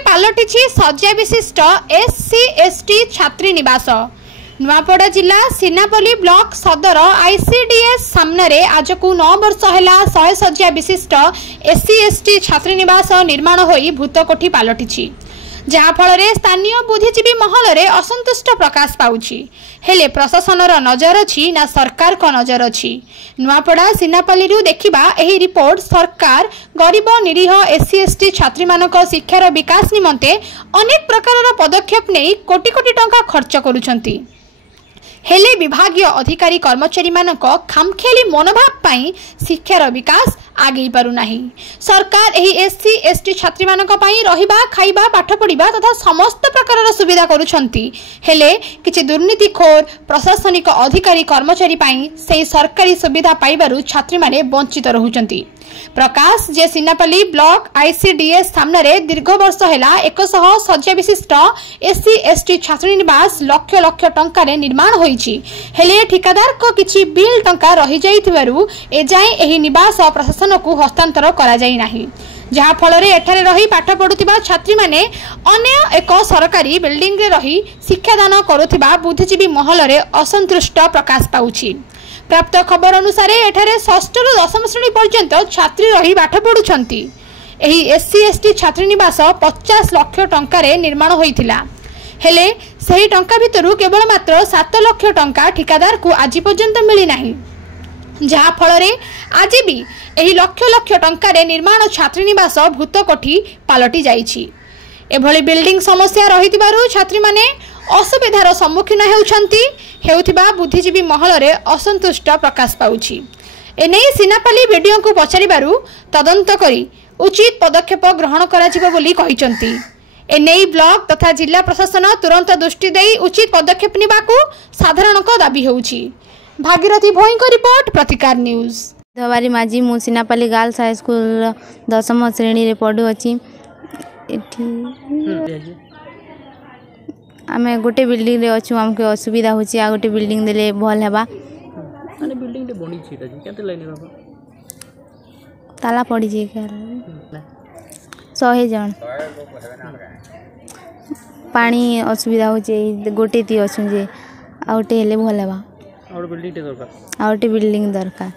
पलटि शଯ୍या विशिष्ट SC ST छात्री निवास। नुआपड़ा जिला सीनापल्ली ब्लॉक सदर आईसीडीएस सामने आज को 9 वर्ष है 100 शଯ୍या विशिष्ट एससी एसटी छात्री निवास निर्माण होई भूतकोठी पलटि जहाँफल स्थानीय बुद्धिजीवी महल में असंतुष्ट प्रकाश पाउछि। हेले प्रशासनर नजर अच्छी ना सरकार को नजर अच्छी। नुआपड़ा सीनापल्ली देखा यह रिपोर्ट सरकार गरीब निरीह एससी एसटी छात्री मानक शिक्षार विकास निमंते अनेक प्रकार पदक्षेप नहीं कोटी कोटी टंका खर्च करुछंती। हेले विभागीय अधिकारी कर्मचारी मानक खामखियाली मनोभाव पाई शिक्षार विकास आगे पारु नाही। सरकार एही एससी एसटी छात्री मानक पाई रहिबा खाइबा पाठ पढ़िबा तथा समस्त प्रकार सुविधा करुछंती। हेले किछि दुर्नीतिखोर प्रशासनिक अधिकारी कर्मचारी पाई से सरकारी सुविधा पाइबारु छात्री माने वंचित रहुछंती। प्रकाश जे सीनापल्ली ब्लॉक आईसीडीएस सामने दीर्घ वर्ष है 100 शଯ୍या विशिष्ट एससी एसटी छात्री निवास लक्ष लक्ष टंकार निर्माण होईछि। हेले ठिकादार को किछि बिल टंका रही जाइथिबारु एजाए एही निवास प्रशासन को हस्तांतर करा जाई नाही। जहाँ फल एठारे रही पाठ पढ़ुथिबा छात्री माने अन्य एक सरकारी बिल्डिंग रे रही शिक्षादान करुथिबा बुद्धिजीवी महल रे असंतुष्ट प्रकाश पाउछि। प्राप्त खबर अनुसार एठारे षष्ठ रु दशम श्रेणी पर्यंत छात्री रही पाठ पढ़ुछंती। एही एससी एसटी छात्री निवास 50 लाख टंकार निर्माण होइथिला। हेले सही टंका भितरु केवल मात्र 7 लाख टंका ठिकादार को आज पर्यंत मिली नाही। जहाँ फल आज भी एही लक्ष लक्ष टंकार निर्माण छात्री निवास भूतकोठी पलटि जाइछि। एभली बिल्डिंग समस्या रहितिबारु छात्री माने असुविधार सम्मुखीन हेउथिबा बुद्धिजीवी महल रे असंतुष्ट प्रकाश पाउछि। एने सीनापल्ली वीडियो को पचारिबारु तदंत करी उचित पदक्षेप ग्रहण कराजिबो बोली कहिसंती। एने ब्लॉक तथा जिला प्रशासन तुरंत दृष्टि देई उचित पदक्षेप निबाकू साधारण को दाबी होउछि। भागीरथी भोई को रिपोर्ट प्रतिकार न्यूज। धवारी माझी मु सीनापल्ली गर्ल्स हाई स्कूल 10म श्रेणी रे पढ़ु अछि। आमे गोटे बिल्डिंग रे अच्छु हमके असुविधा होछि। आ गोटे बिल्डिंग देले भल हेबा। माने बिल्डिंग रे बनी छिटा जी केते लाइन बाबा ताला पड़ी जे 100 जन पानी असुविधा होछि। गोटे ती अछि जे आ गोटे हेले भल हेबा। और बिल्डिंग दरकार। आ गोटे बिल्डिंग दरकार।